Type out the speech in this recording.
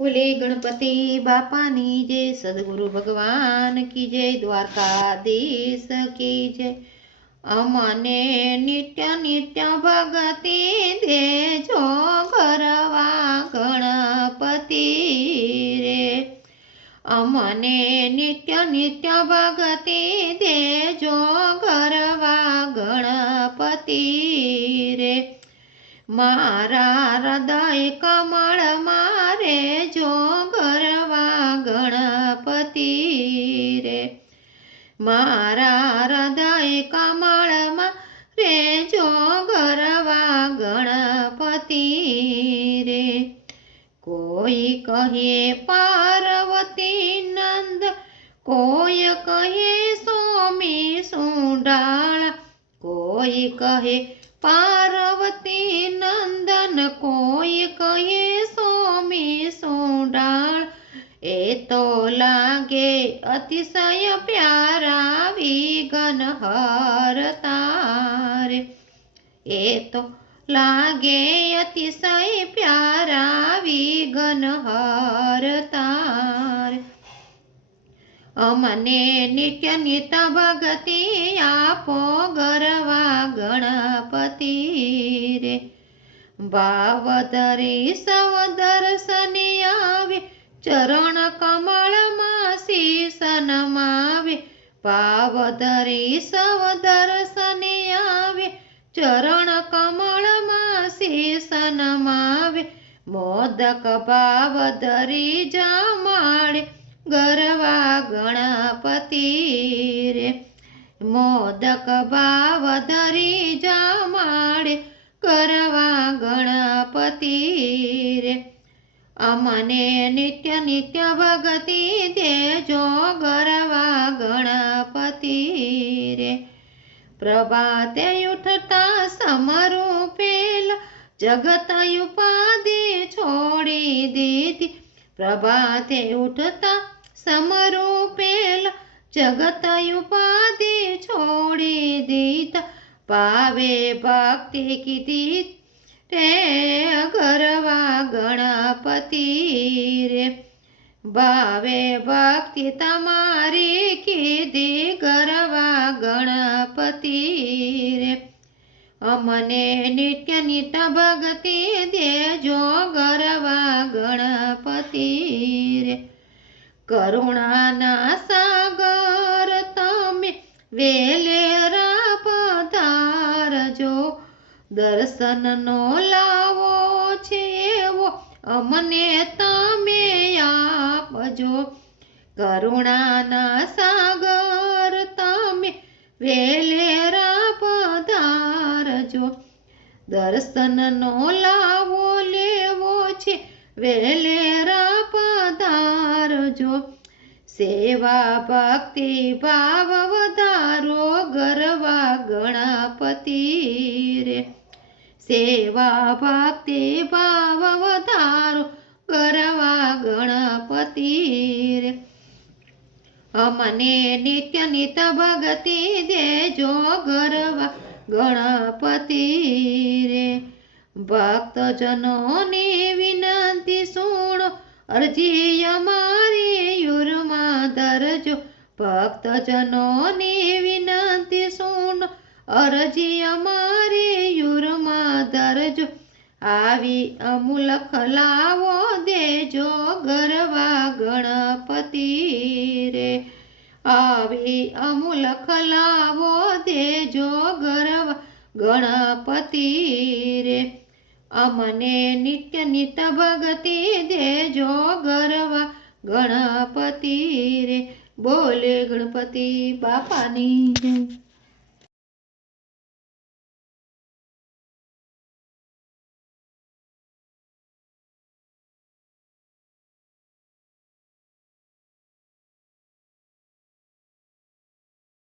बोले गणपति बापानी जय, सदगुरु भगवान की जय, द्वारकाधीश की जय। अमने नित्य नित्य भगति देजो गरवा गणपति रे। अमने नित्य नित्य भगति देजो गरवा गणपति रे। मारा हृदय कमल मारे जो गरवा गणपति रे। मारा हृदय कमल मारे जो गरवा गणपति रे। कोई कहे पार्वती नंद, कोई कहे स्वामी सुंडाल, कोई कहे पार्वती नंदन, कोई कहे स्वामी सुंडाल। ए तो लागे अतिशय प्यारा विघ्न हरता रे। ए तो लागे अतिशय प्यारा विघ्न हरता रे। अमने नित्य नित्य भगति आपो गरवा गणपति रे। भाव धरी सव दर्शनी आवे, चरण कमल मां शीश नमावे। भाव धरी सव दर्शनी आवे, चरण कमल मां शीश नमावे। मोदक भाव धरी जमाड़े गरवा गणपति रे। मोदक भाव धरी जमाड़े गरवा गणपति रे। अमने नित्य नित्य भगति देजो गरवा गणपति रे। प्रभाते उठता समरूपेला, जगत उपाधि छोड़ी दीदी। प्रभाते उठता समरूपेला, जगत उपाधि छोड़ी दीता। पावे भक्ति की दीत रे गरवा गणपति रे। भावे भक्ति तमारी की दी गरवा गणपति रे। अमने नित्य नित्य भगति देजो गरवा गणपति रे। करुणाना सागर तमे वेलेरा पधारजो, दर्शन नो लावो छे एवो अमने तमे आपजो। करुणाना सागर तमे वेलेरा पधारजो, दर्शन नो लावो लेवो छे वेलेरा पधारजो। सेवा भक्ति भाव वधारो गरवा गणपति रे। सेवा भक्ति भाव वधारो गरवा गणपति रे। अमने नित्य नित्य भगति देजो गरवा गणपति रे। भक्त जनों ने विनंती सुनो, अर्जी हमारी युरमा दरजो। भक्त जनों ने विनंती सुनो, अर्जी हमारी युरमा दरजो। आवी अमूलक लावो देजो गरवा गणपति रे। आवी अमूलक लावो देजो गरवा गणपति रे। अमने नित्य नित्य भगति देजो गरवा गणपति रे। बोले गणपति बापानी जय।